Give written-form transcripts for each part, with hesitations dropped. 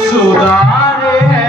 सुधार है।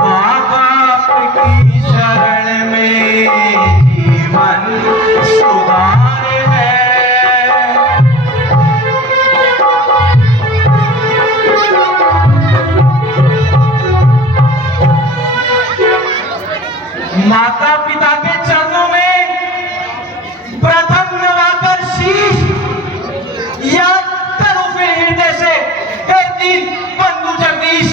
माँ बाप की शरण में जीवन सुधार है। माता पिता के चरणों में प्रथम नवाकर शीश याद करो फिर हृदय से हे दीन बंधु जगदीश।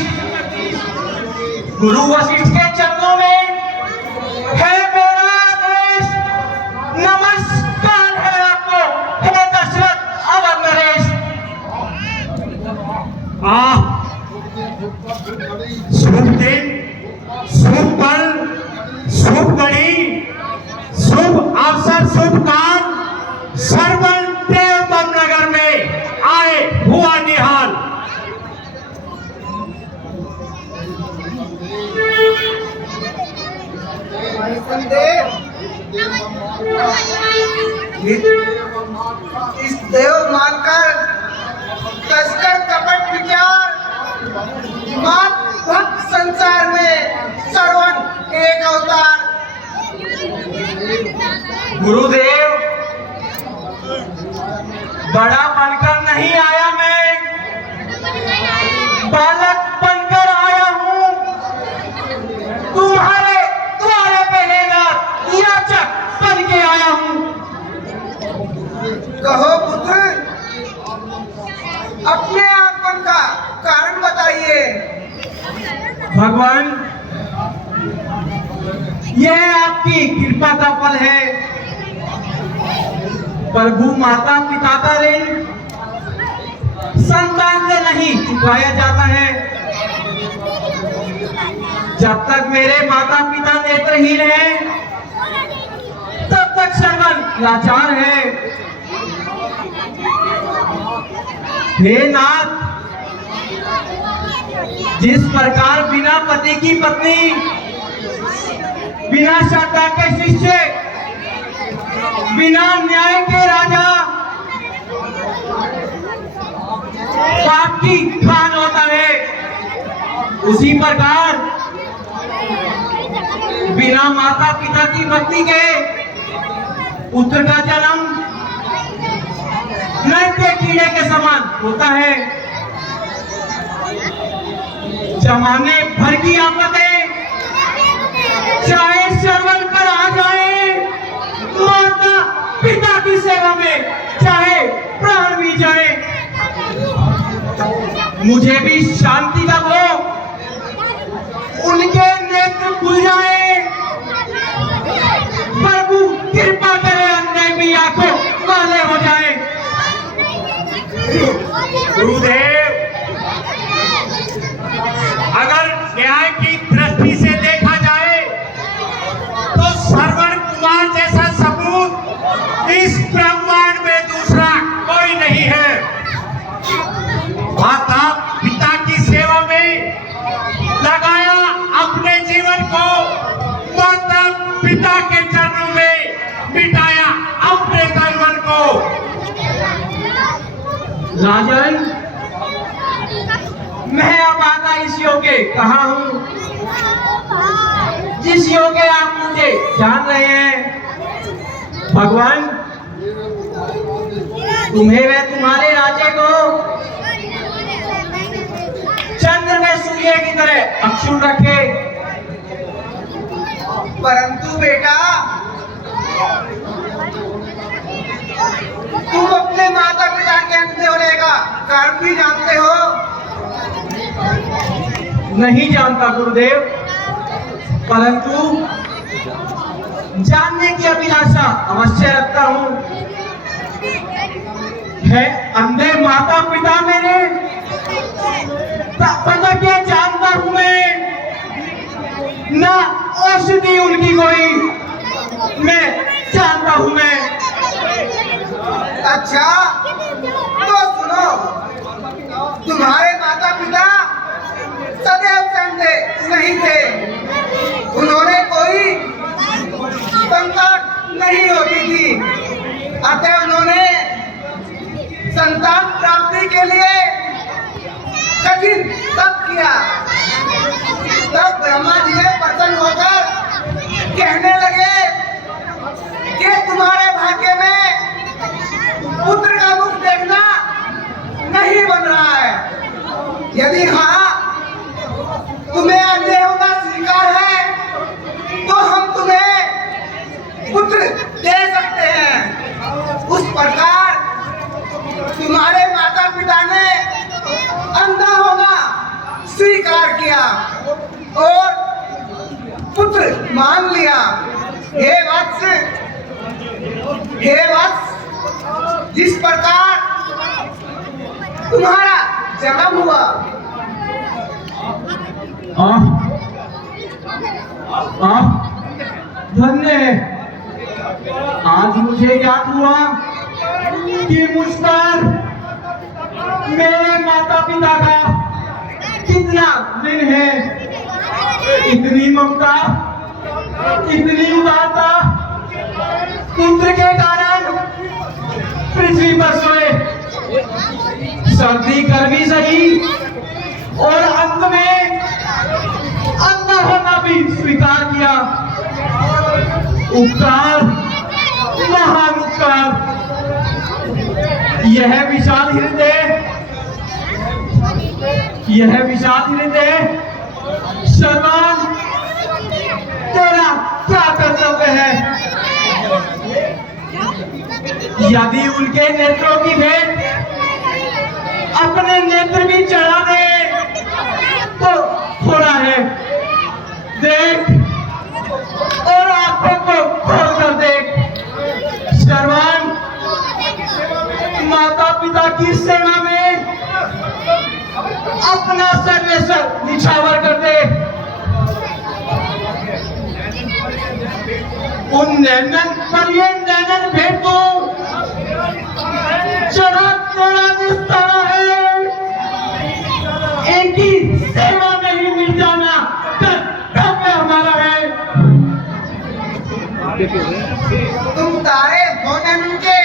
गुरु वशिष्ठ के चरणों में है मेरा आदेश, नमस्कार है आपको हे दशरथ अवर नरेश। शुभ दिन, शुभ पल, शुभ घड़ी, शुभ अवसर, शुभ काम सरबल देवबंद नगर में आए हुआ निहाल। इस देव मानकर तस्कर कपट विचार मात भक्त संसार में श्रवण एक अवतार। गुरुदेव बड़ा बनकर नहीं आया मैं, बालक बनकर आया हूँ। तुम्हारे द्वारे पहलेगा याचक बन के आया हूँ। कहो पुत्र, अपने आगमन का कारण बताइए। भगवान, यह आपकी कृपा का फल है। प्रभु माता पिता का ऋण संतान से नहीं चुकाया जाता है। जब तक मेरे माता पिता नेत्रहीन हैं, तब तक श्रवण लाचार है। हे नाथ, जिस प्रकार बिना पति की पत्नी, बिना श्रद्धा के शिष्य, बिना न्याय के राजा पाप की खान होता है, उसी प्रकार बिना माता पिता की भक्ति के पुत्र का जन्म नर के कीड़े के समान होता है। जमाने भर की आफतें चाहे श्रवण पर आ जाए, माता पिता की सेवा में चाहे प्राण भी जाए, मुझे भी शांति का वो उनके नेत्र खुल जाए। प्रभु कृपा करे, अंधे भी आंखों वाले हो जाए। गुरुदेव, अगर न्याय की दृष्टि से देखा जाए तो श्रवण कुमार जैसा सपूत इस ब्रह्मांड में दूसरा कोई नहीं है। माता पिता की सेवा में लगाया अपने जीवन को, माता पिता के चरणों में बिताया अपने तन को। राजन, मैं अब आता इस योग्य कहाँ हूँ, जिस योग्य आप मुझे जान रहे हैं। भगवान, तुम्हें वे तुम्हारे राज्य को चंद्र में सूर्य की तरह अक्षुण रखे। परंतु बेटा, तुम अपने माता पिता के अंधे होने का कारण भी जानते हो? नहीं जानता गुरुदेव, परंतु जानने की अभिलाषा अवश्य रखता हूँ। है अंधे माता पिता मेरे, पता क्या जानता हूँ मैं, ना औषधि उनकी कोई मैं जानता हूँ मैं। अच्छा, तो सुनो, तुम्हारे माता पिता सदैव अंधे नहीं थे। उन्होंने कोई संतान नहीं होती थी, अतः उन्होंने संतान प्राप्ति के लिए कठिन तप किया। तब ब्रह्मा जी ने प्रसन्न होकर कहने लगे कि तुम्हारे भाग्य में पुत्र का मुख देखना नहीं बन रहा है। यदि हाँ, तुम्हें अंधे होना स्वीकार है तो हम तुम्हें पुत्र दे सकते हैं। उस प्रकार तुम्हारे माता पिता ने अंधा होना स्वीकार किया और पुत्र मान लिया। हे वत्स, जिस प्रकार तुम्हारा जन्म हुआ, धन्य है। आज मुझे याद हुआ कि मुझ पर मेरे माता पिता का कितना ऋण है। इतनी ममता, इतनी उदारता पुत्र के कारण पृथ्वी पर सोए, सर्दी गर्मी सही और अंत में अंधा होना भी स्वीकार किया। उपकार, महान उपकार। यह विशाल हृदय श्रवण तेरा क्या कर्तव्य है। यदि उनके नेत्रों की भेंट अपने नेत्र भी चढ़ा दे तो थोड़ा है, है। देख और आंखों को खोल कर देख। श्रवण, माता पिता की सेवा में अपना सर्वस्व निछावर कर दे। उन नैनन पर ये नैनन भेंट को चढ़ा तेरा निस्तारा है। इनकी सेवा में ही मिल जाना कर्तव्य हमारा है। तुम तारे हो नैनन के,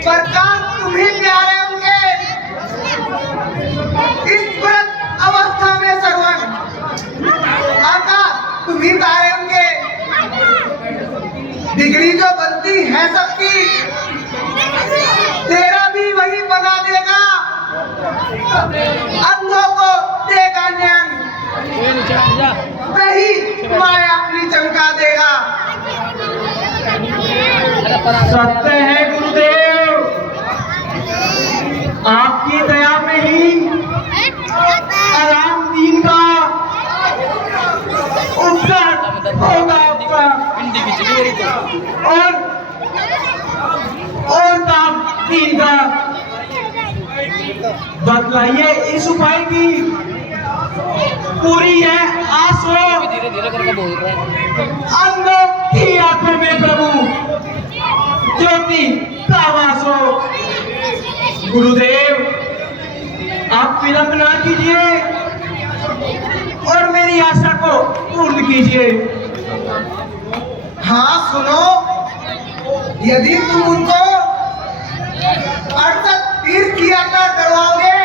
प्रकाश तुम्हें प्यारे होंगे। इस व्रत अवस्था में सरवन आकाश तुम्ही तारे होंगे। डिग्री जो बनती है सबकी, तेरा भी वही बना देगा। अंधों को देगा ज्ञान, वही माया अपनी चमका देगा। सत्य है गुरुदेव, आपकी दया में ही आराम दीन का उद्धार होगा आपका। और काम दीन का बतलाइए इस उपाय की पूरी है आस हो। धीरे धीरे करके बोल रहे हैं। अंधों की आंखों में प्रभु ज्योति का वास हो। गुरुदेव आप विलंब ना कीजिए और मेरी आशा को पूर्ण कीजिए। हाँ सुनो, यदि तुम उनको 68 तीर्थ की यात्रा करवाओगे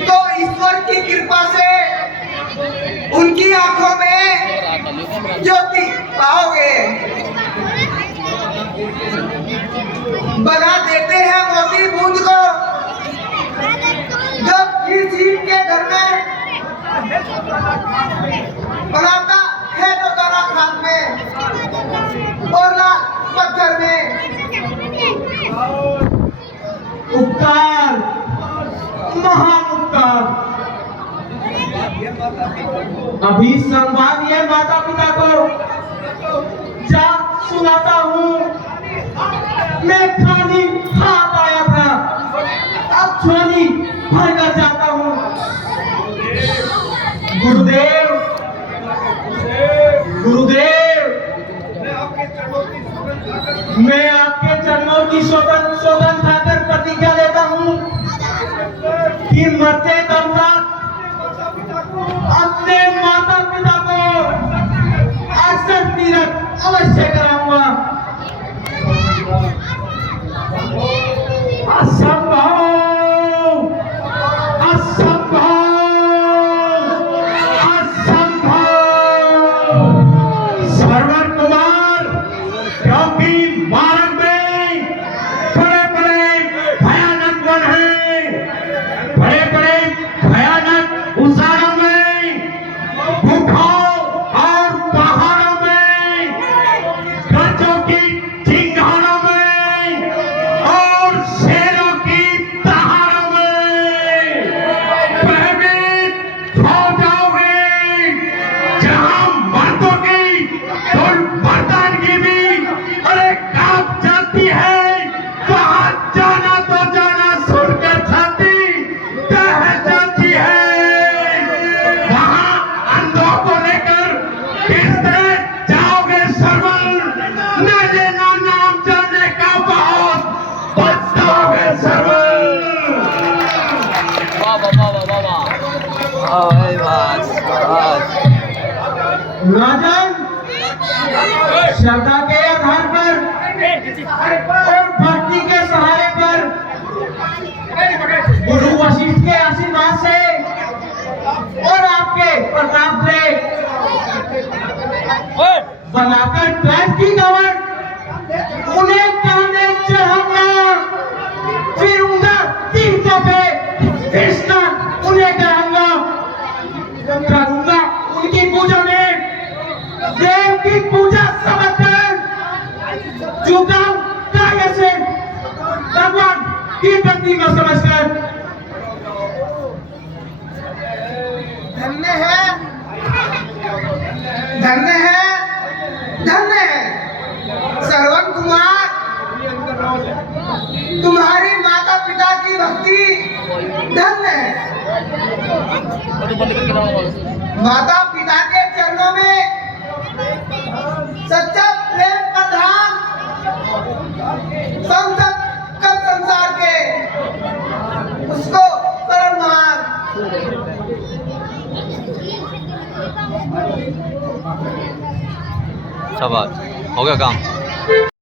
तो ईश्वर की कृपा से उनकी आंखों में ज्योति पाओगे। बना देते हैं मोती बूंद को, जब जीव के घर में बनाता है तो तारा खान में और लाल पत्थर में। उपकार, महान उपकार। अभी संवाद ये माता पिता को जा सुनाता हूँ। मैं खाली हाथ आया था, अब झोली भर कर जाता हूँ। गुरुदेव, गुरुदेव, मैं आपके चरणों की सौगंध खाकर प्रतिज्ञा लेता हूँ कि मरते दम तक अपने माता पिता को अक्सर तीरथ अवश्य कराऊंगा। असंभव, असंभव, असंभव। श्रवण कुमार, क्योंकि मार्ग में बड़े बड़े भयानक वन हैं, बड़े बड़े भयानक उसारों में, गुफाओं और पहाड़ों में, गजों की चिंगारों में और शेरों की दहाड़ों में भयभीत हो जाओगे। जहां मर्दों की तो मर्दानगी भी अरे कांप जाती है, वहां जाना तो जाना सुनकर छाती कह जाती है। वहां अंधों को लेकर किस तरह जाओगे सरवल, न लेना नाम जाने का बहुत पछताओगे सरवल। वाह वाह वाह वाह वाह राजन, श्रद्धा के आधार पर और भक्ति के सहारे पर गुरु वशिष्ठ के आशीर्वाद से और आपके प्रताप से बनाकर ट्रैक की कवर उन्हें कांधे चढ़ाऊंगा, फिर उनका तीर्थों पे स्नान उन्हें कराऊंगा, करूंगा उनकी पूजा में देव की पूजा समझकर झुकाऊं कार्य से भगवान की प्रतिमा समझकर। तो बंद करके लाओ। माता पिता के चरणों में सच्चा प्रेम प्रधान संसद कब संसार के उसको परम महान। शाबाश, हो गया काम।